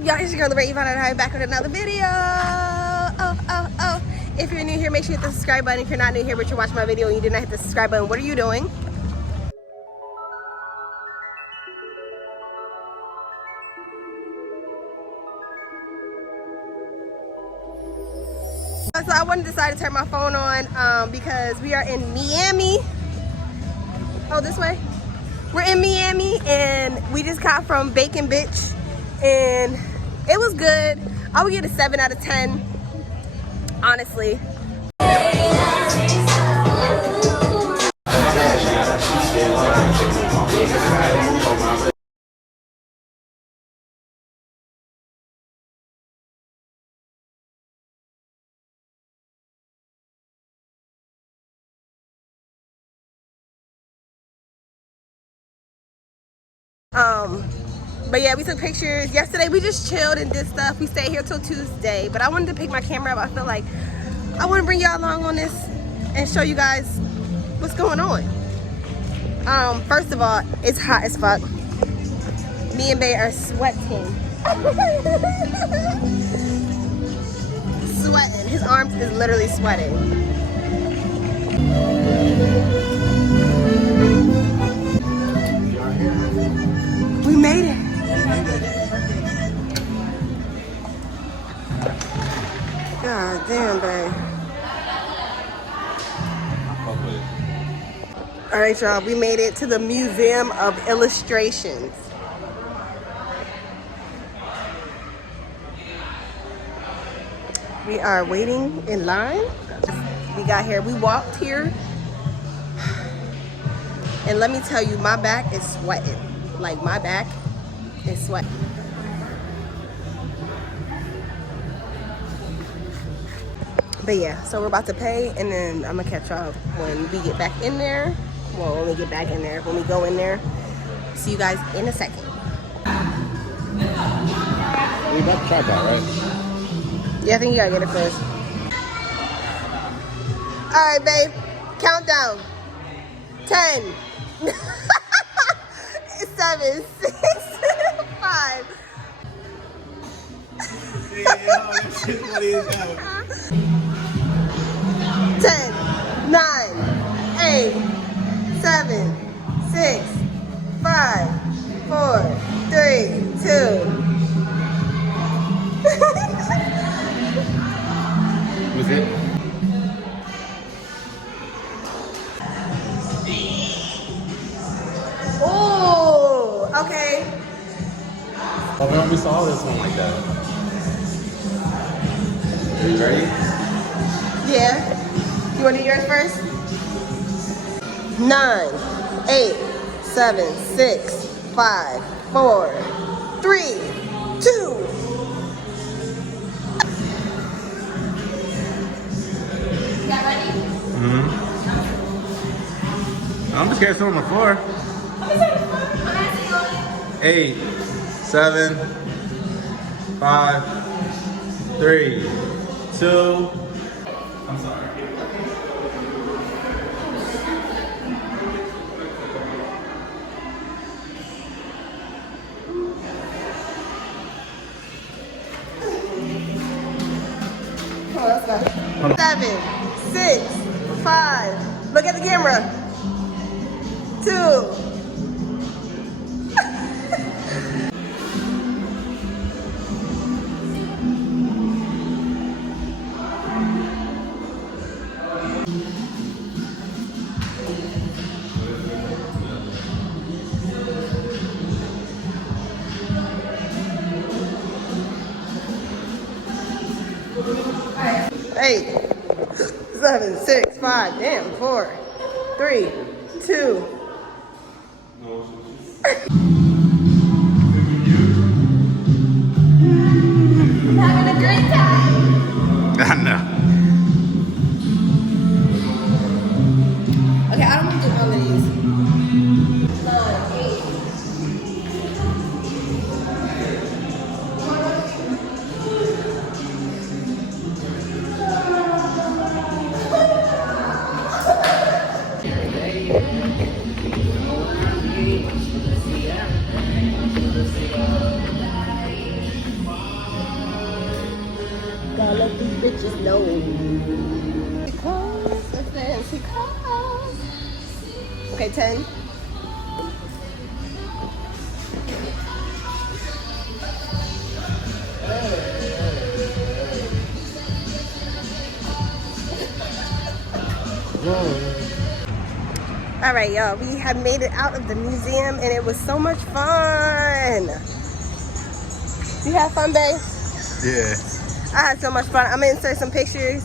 up, y'all? It's your girl, Lorraine, and I'm back with another video. Oh. If you're new here, make sure you hit the subscribe button. If you're not new here, but you're watching my video and you did not hit the subscribe button, what are you doing? So I wanted to decide to turn my phone on because we are in Miami. Oh, this way? We're in Miami and we just got from BAECATION and it was good. I would give it a 7 out of 10, honestly. But yeah, we took pictures yesterday. We just chilled and did stuff. We stayed here till Tuesday, but I wanted to pick my camera up. I feel like I want to bring y'all along on this and show you guys what's going on. First of all, it's hot as fuck. Me and Bae are sweating. Sweating. His arms is literally sweating. We made it. God damn, babe. All right, y'all, we made it to the Museum of Illustrations. We are waiting in line. We got here, we walked here. And let me tell you, my back is sweating. Like, my back is sweating. But yeah, so we're about to pay and then I'm gonna catch y'all when we get back in there. Well, when we get back in there, when we go in there. See you guys in a second. We about to try that, right? Yeah, I think you gotta get it first. All right, babe, countdown. 10, 7, 6, 5. 10, 9, 8, 7, 6, 5, 4, 3, 2. Was it? Oh, okay. Oh, we only saw this one like that. Are you ready? Yeah. You want to do yours first? 9, 8, 7, 6, 5, 4, 3, 2. Mm-hmm. I'm just scared to sit on the floor. 8, 7, 5, 3, 2. I'm sorry. Come on, let's go. 7, 6, 5. Look at the camera. 2. Eight, 7, 6, 5, damn, 4, 3, 2. I'm having a great time. I know. Okay, I don't want to do all of these. 9, 8. 8, Gotta let these bitches know. Because the fancy cars. Okay, 10. All right, y'all, we have made it out of the museum and it was so much fun. You had fun, babe? Yeah. I had so much fun. I'm gonna insert some pictures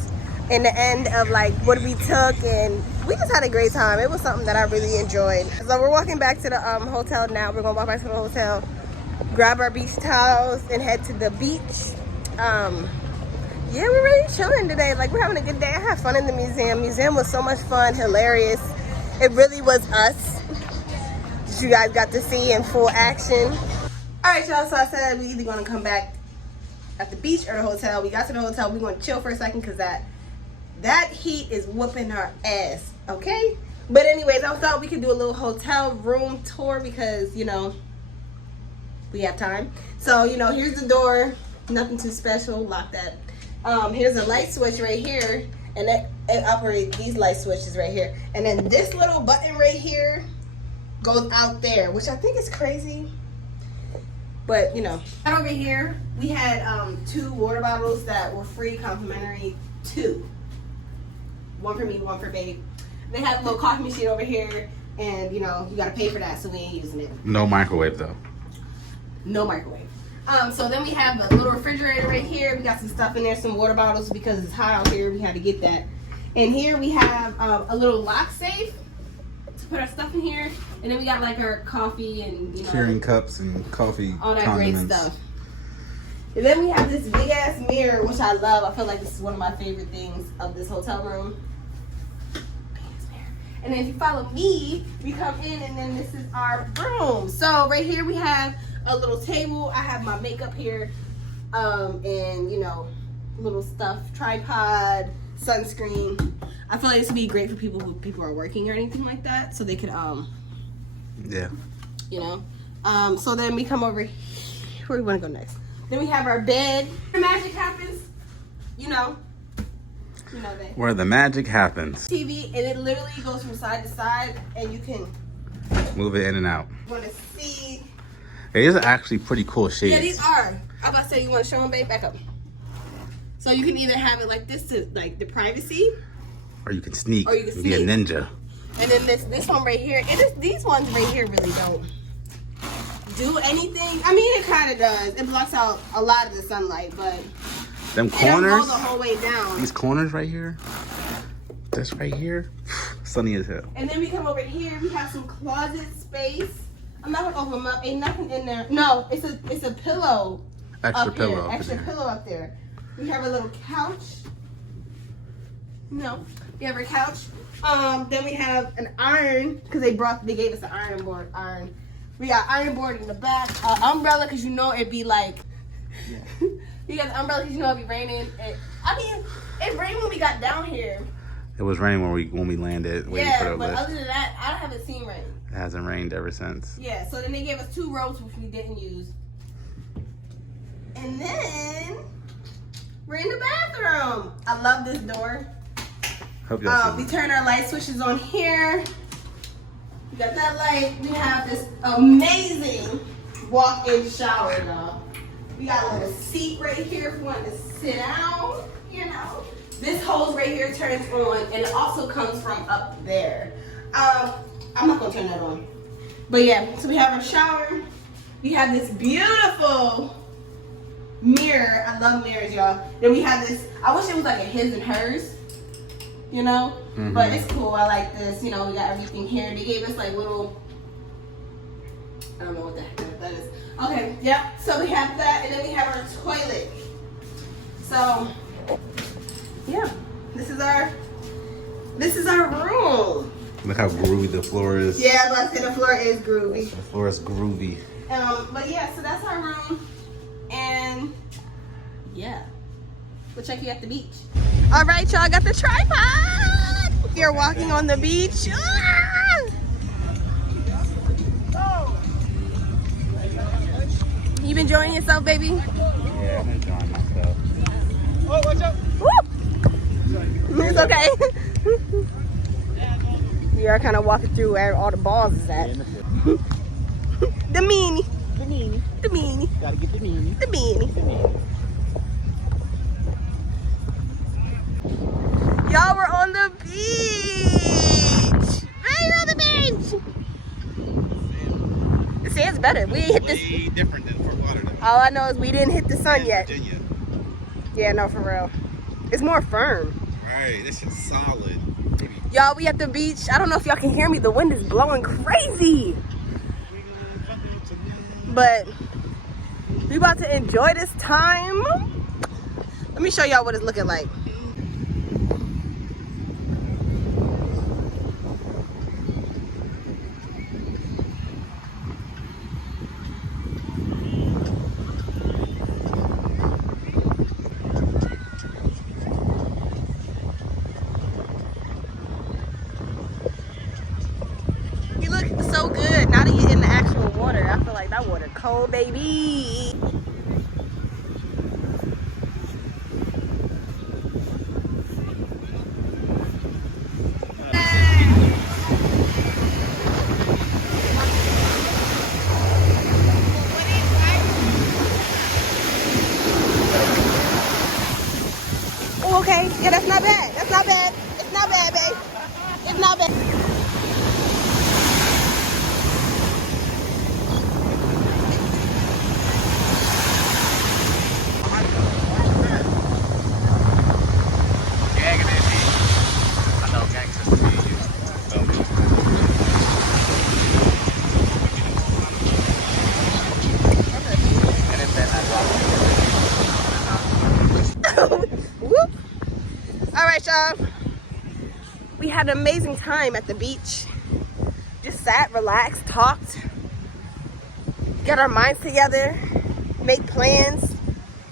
in the end of like what we took, and we just had a great time. It was something that I really enjoyed. So we're walking back to the hotel now. We're gonna walk back to the hotel, grab our beach towels, and head to the beach. Yeah, we're really chilling today. Like, we're having a good day. I had fun in the museum. Museum was so much fun, hilarious. It really was us that you guys got to see in full action. All right, y'all, so I said we either gonna come back at the beach or the hotel. We got to the hotel. We're gonna chill for a second because that heat is whooping our ass, okay? But anyways, I thought we could do a little hotel room tour because, you know, we have time. So, you know, here's the door. Nothing too special. Lock that. Here's a light switch right here, and it operates these light switches right here. And then this little button right here goes out there, which I think is crazy. But, you know. Right over here, we had 2 water bottles that were free, complimentary. 2. One for me, one for babe. They have a little coffee machine over here, and, you know, you got to pay for that, so we ain't using it. No microwave, though. No microwave. So then we have a little refrigerator right here. We got some stuff in there, some water bottles because it's hot out here. We had to get that. And here we have a little lock safe to put our stuff in here. And then we got like our coffee and, you know, Cheering cups and coffee, all that condiments. great stuff. And then we have this big ass mirror, which I love. I feel like this is one of my favorite things of this hotel room. And then if you follow me, we come in and then this is our room. So right here we have a little table. I have my makeup here, and you know, little stuff, tripod, sunscreen. I feel like this would be great for people who are working or anything like that, so they could yeah, you know. So then we come over here. Where we want to go next? Then we have our bed. The magic happens, you know. You know that. Where the magic happens. TV, and it literally goes from side to side, and you can move it in and out. Want to see? These are actually pretty cool shades. Yeah, these are. I'm about to say, you want to show them, babe? Back up. So you can either have it like this to like the privacy, or you can sneak. Or you can be a ninja. And then this one right here. These ones right here really don't do anything. I mean, it kind of does. It blocks out a lot of the sunlight, but them it don't corners. go the whole way down. These corners right here. This right here. Sunny as hell. And then we come over here. We have some closet space. I'm not gonna open them up. Ain't nothing in there. No, it's a pillow. Extra up pillow. Here. Extra pillow up there. We have a little couch. No, we have a couch. Then we have an iron because they gave us an iron board. We got iron board in the back. Umbrella because you know it'd be like. Yeah. You got the umbrella because you know it'd be raining. I mean, it rained when we got down here. It was raining when we landed. Yeah, but other than that, I haven't seen rain. It hasn't rained ever since. Yeah, so then they gave us 2 robes, which we didn't use. And then we're in the bathroom. I love this door. Hope y'all we turn our light switches on here. We got that light. We have this amazing walk-in shower, y'all. We got a little seat right here if you want to sit down, you know. This hose right here turns on, and it also comes from up there. I'm not gonna turn that on. But yeah, so we have our shower. We have this beautiful mirror. I love mirrors, y'all. Then we have this, I wish it was like a his and hers, you know? Mm-hmm. But it's cool, I like this. You know, we got everything here. They gave us like little, I don't know what the heck that is. Okay, yep, so we have that, and then we have our toilet. So, yeah, this is our room. Look how groovy the floor is. Yeah, I was about to say the floor is groovy. The floor is groovy. But yeah, so that's our room. And yeah, we'll check you at the beach. All right, y'all, got the tripod. You're walking on the beach. Ah! You been enjoying yourself, baby? Yeah, I'm enjoying myself. Okay. We are kind of walking through where all the balls is at. The meanie. The meanie. The meanie. Gotta get the meanie. The meanie. The meanie. Y'all, we're on the beach. Right, we're on the beach. The sand's better. We ain't hit this. Way different than Fort Lauderdale. All I know is we didn't hit the sun yet. Virginia. Yeah, no, for real. It's more firm. Right, this is solid. Y'all, we at the beach. I don't know if y'all can hear me. The wind is blowing crazy. But we about to enjoy this time. Let me show y'all what it's looking like. You look so good now that you're in the actual water. I feel like that water cold, baby. Oh, okay. Yeah, that's not bad. That's not bad. It's not bad, babe. It's not bad. Whoop. All right, y'all. We had an amazing time at the beach. Just sat, relaxed, talked, got our minds together, make plans.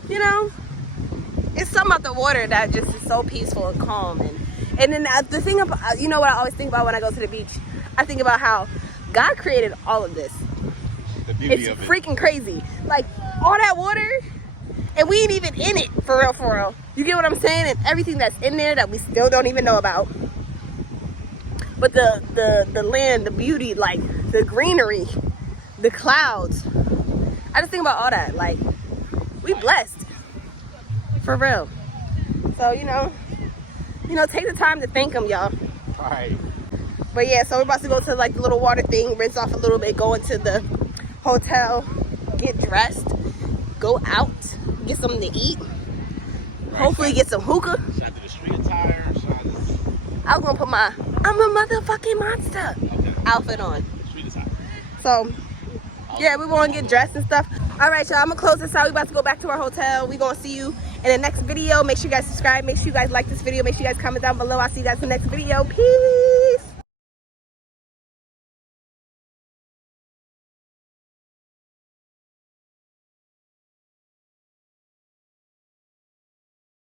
You know, it's something about the water that just is so peaceful and calm. And then the thing about, you know what I always think about when I go to the beach? I think about how God created all of this. The beauty It's of it. freaking crazy. Like, all that water, and we ain't even in it, for real, for real. You get what I'm saying? And everything that's in there that we still don't even know about. But the land, the beauty, like, the greenery, the clouds. I just think about all that. Like, we blessed. For real. So, you know, take the time to thank them, y'all. All right. But yeah, so we're about to go to like the little water thing, rinse off a little bit, go into the hotel, get dressed, go out, get something to eat, hopefully get some hookah. Shout out to the street attire. Shout out to I was gonna put my I'm a motherfucking monster outfit on. street attire. So yeah, we want to get dressed and stuff. All right, y'all, I'm gonna close this out. We about to go back to our hotel. We gonna see you in the next video. Make sure you guys subscribe. Make sure you guys like this video. Make sure you guys comment down below. I'll see you guys in the next video. Peace.